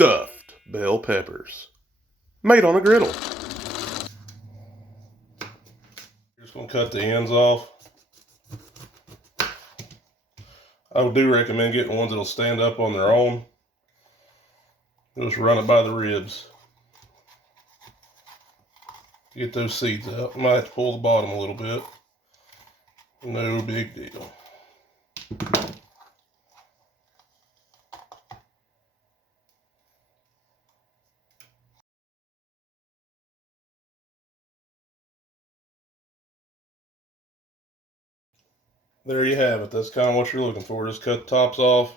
stuffed bell peppers made on a griddle. Just gonna cut the ends off. I do recommend getting ones that'll stand up on their own. Just run it by the ribs. Get those seeds out. Might have to pull the bottom a little bit. No big deal. There you have it. That's kind of what you're looking for. Just cut the tops off,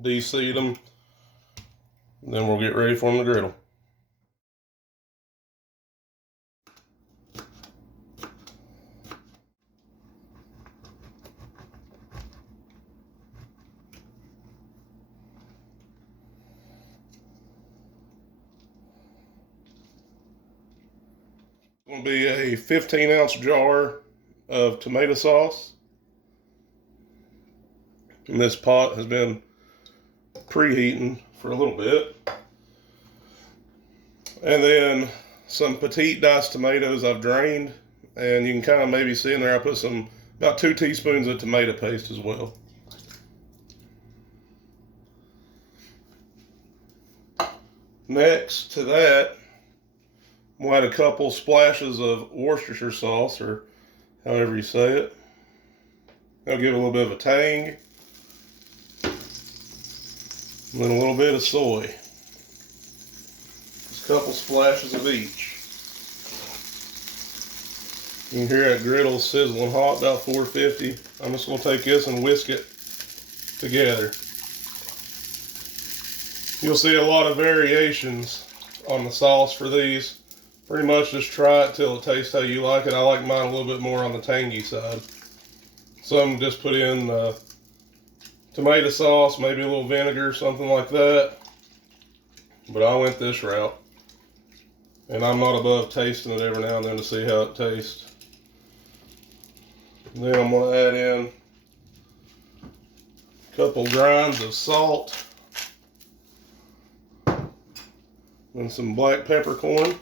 de-seed them, and then we'll get ready for them to griddle. It's going to be a 15-ounce jar of tomato sauce. And this pot has been preheating for a little bit. And then some petite diced tomatoes I've drained. And you can kind of maybe see in there I put about 2 teaspoons of tomato paste as well. Next to that, we'll add a couple splashes of Worcestershire sauce, or however you say it. That'll give it a little bit of a tang. And then a little bit of soy. Just a couple splashes of each. You can hear that griddle sizzling hot, about 450. I'm just going to take this and whisk it together. You'll see a lot of variations on the sauce for these. Pretty much just try it till it tastes how you like it. I like mine a little bit more on the tangy side. Some just put in tomato sauce, maybe a little vinegar, something like that. But I went this route. And I'm not above tasting it every now and then to see how it tastes. And then I'm going to add in a couple grinds of salt. And some black peppercorn.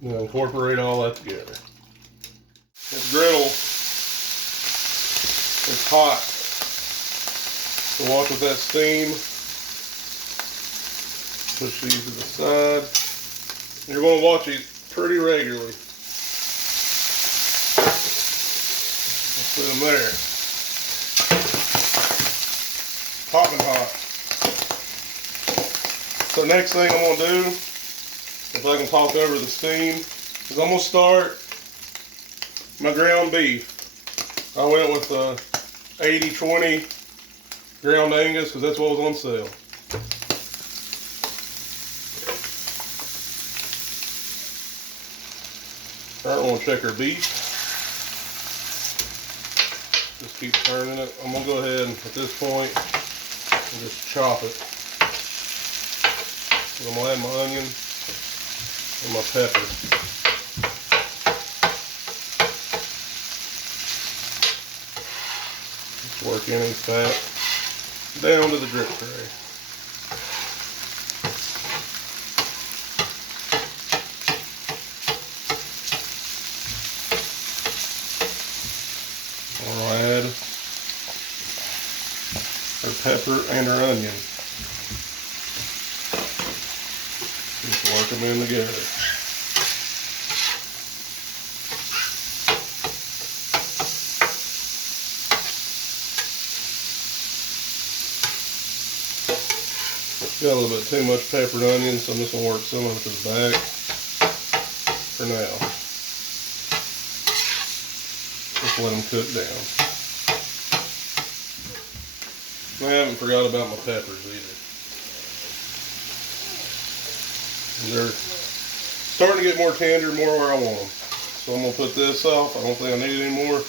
And incorporate all that together. This griddle is hot. So watch with that steam. Push these to the side. You're going to watch these pretty regularly. Let's put them there. Popping hot. So next thing I'm going to do, if I can talk over the steam, is I'm going to start my ground beef. I went with 80-20 ground Angus because that's what was on sale. Alright, I'm going to check our beef. Just keep turning it. I'm going to go ahead and at this point and just chop it. I'm going to add my onion and my pepper. Just work any fat down to the drip tray. I'll add our pepper and our onion. Just work them in together. Got a little bit too much pepper and onion, so I'm just going to work some of it to the back for now. Just let them cook down. I haven't forgot about my peppers either. They're starting to get more tender, more where I want them. So I'm going to put this off. I don't think I need it anymore.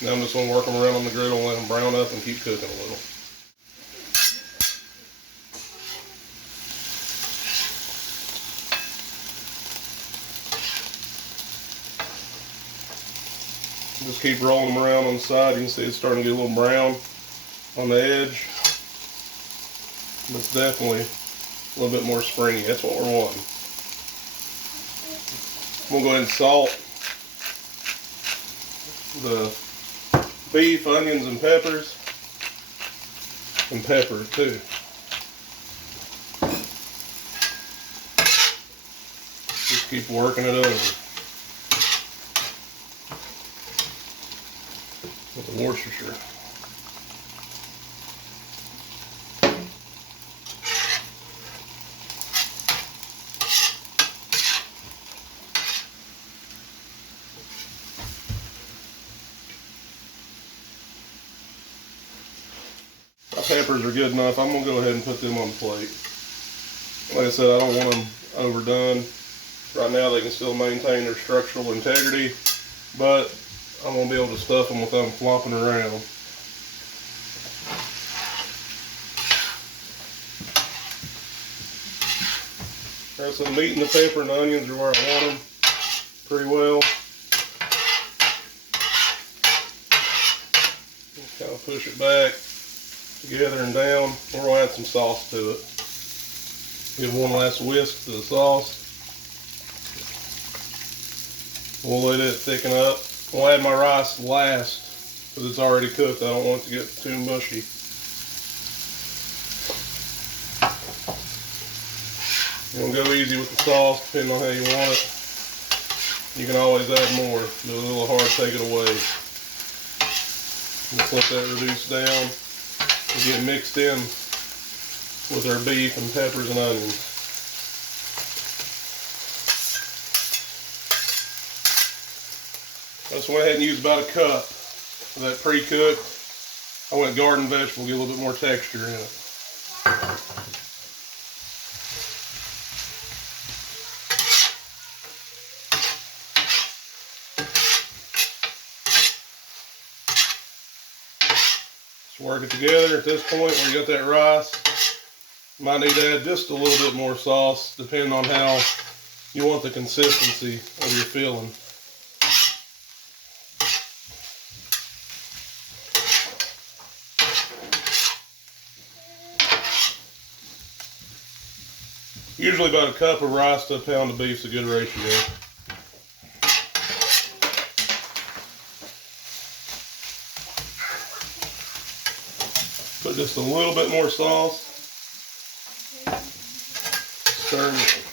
Now I'm just going to work them around on the griddle and let them brown up and keep cooking a little. Just keep rolling them around on the side. You can see it's starting to get a little brown on the edge. It's definitely a little bit more springy. That's what we're wanting. I'm gonna go ahead and salt the beef, onions, and peppers, and pepper too. Just keep working it over with the Worcestershire. My peppers are good enough. I'm going to go ahead and put them on the plate. Like I said, I don't want them overdone. Right now they can still maintain their structural integrity, but I'm going to be able to stuff them without them flopping around. Alright, so the meat and the pepper and the onions are where I want them pretty well. Just kind of push it back together and down. We're going to add some sauce to it. Give one last whisk to the sauce. We'll let it thicken up. We'll add my rice last because it's already cooked. I don't want it to get too mushy. You're going to go easy with the sauce depending on how you want it. You can always add more. If it's a little hard, take it away. Just let that reduce down and get mixed in with our beef and peppers and onions. I just went ahead and used about a cup of that pre-cooked. I went garden vegetable, get a little bit more texture in it. Just work it together. At this point where you got that rice, you might need to add just a little bit more sauce depending on how you want the consistency of your filling. Usually about a cup of rice to a pound of beef is a good ratio. Put just a little bit more sauce. Stir it.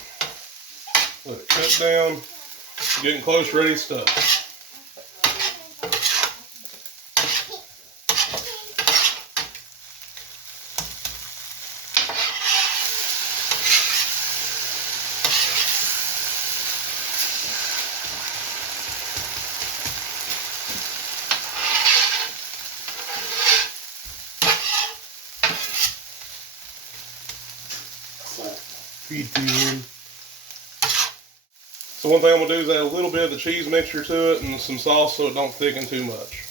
Let it cook down. Getting close, ready to stuff. So one thing I'm going to do is add a little bit of the cheese mixture to it and some sauce so it don't thicken too much.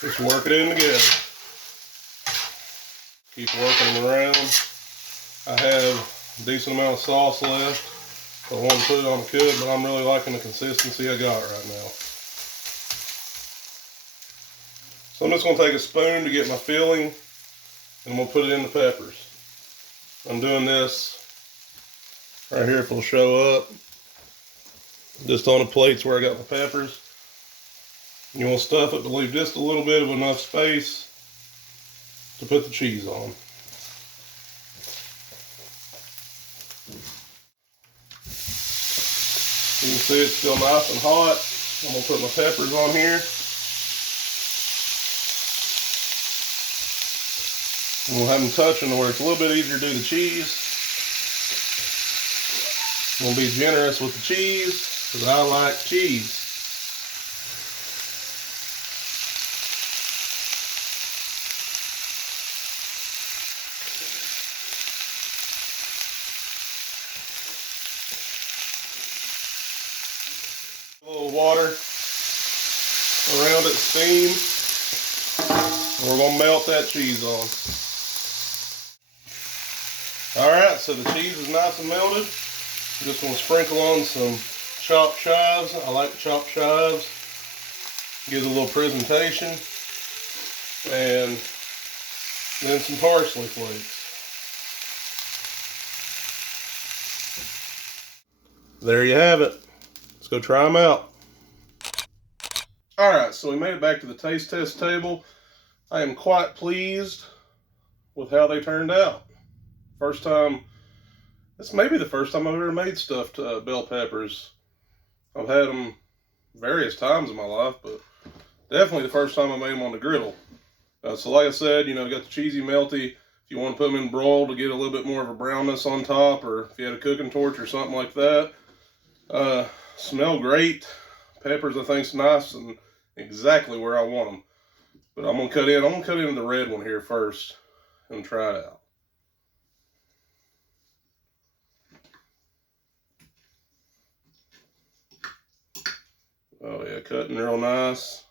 Just work it in together. Keep working them around. I have a decent amount of sauce left. I want to put it on the cook, but I'm really liking the consistency I got right now. So I'm just going to take a spoon to get my filling, and I'm going to put it in the peppers. I'm doing this right here if it'll show up. Just on the plates where I got my peppers. You want to stuff it to leave just a little bit of enough space to put the cheese on. You can see it's still nice and hot. I'm going to put my peppers on here. We'll have them touching where it's a little bit easier to do the cheese. I'm going to be generous with the cheese because I like cheese. A little water around it, steam. And we're going to melt that cheese on. Alright, so the cheese is nice and melted. I'm just going to sprinkle on some chopped chives. I like chopped chives. Gives a little presentation. And then some parsley flakes. There you have it. Let's go try them out. Alright, so we made it back to the taste test table. I am quite pleased with how they turned out. First time, this may be the first time I've ever made stuffed bell peppers. I've had them various times in my life, but definitely the first time I made them on the griddle. So like I said, you know, you got the cheesy melty. If you want to put them in broil to get a little bit more of a brownness on top, or if you had a cooking torch or something like that. Smell great. Peppers I think's nice and exactly where I want them. But I'm gonna cut in the red one here first and try it out. Oh yeah, cutting real nice.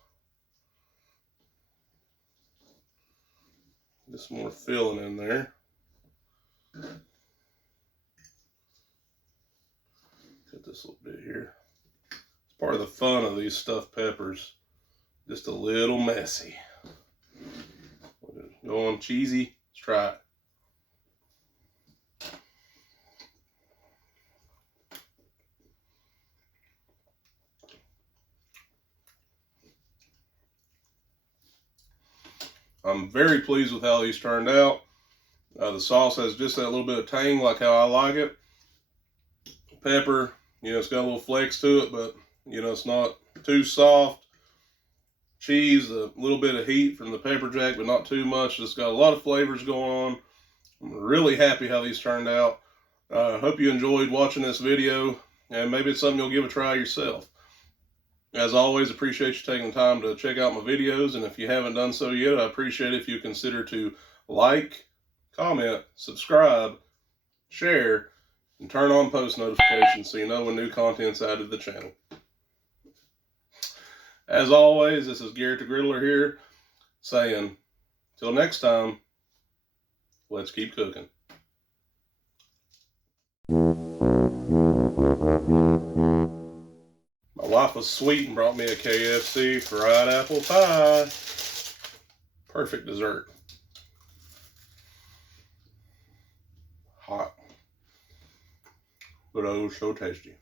Get some more filling in there. Cut this little bit here. It's part of the fun of these stuffed peppers. Just a little messy. Going cheesy. Let's try it. I'm very pleased with how these turned out. The sauce has just that little bit of tang, like how I like it. Pepper, you know, it's got a little flex to it, but you know, it's not too soft. Cheese, a little bit of heat from the pepper jack, but not too much. It's got a lot of flavors going on. I'm really happy how these turned out. Hope you enjoyed watching this video, and maybe it's something you'll give a try yourself. As always, appreciate you taking the time to check out my videos, and if you haven't done so yet, I appreciate if you consider to like, comment, subscribe, share, and turn on post notifications so you know when new content's added to the channel. As always, this is Garrett the Griddler here, saying, till next time, let's keep cooking. My wife was sweet and brought me a KFC fried apple pie. Perfect dessert. Hot, but oh so tasty.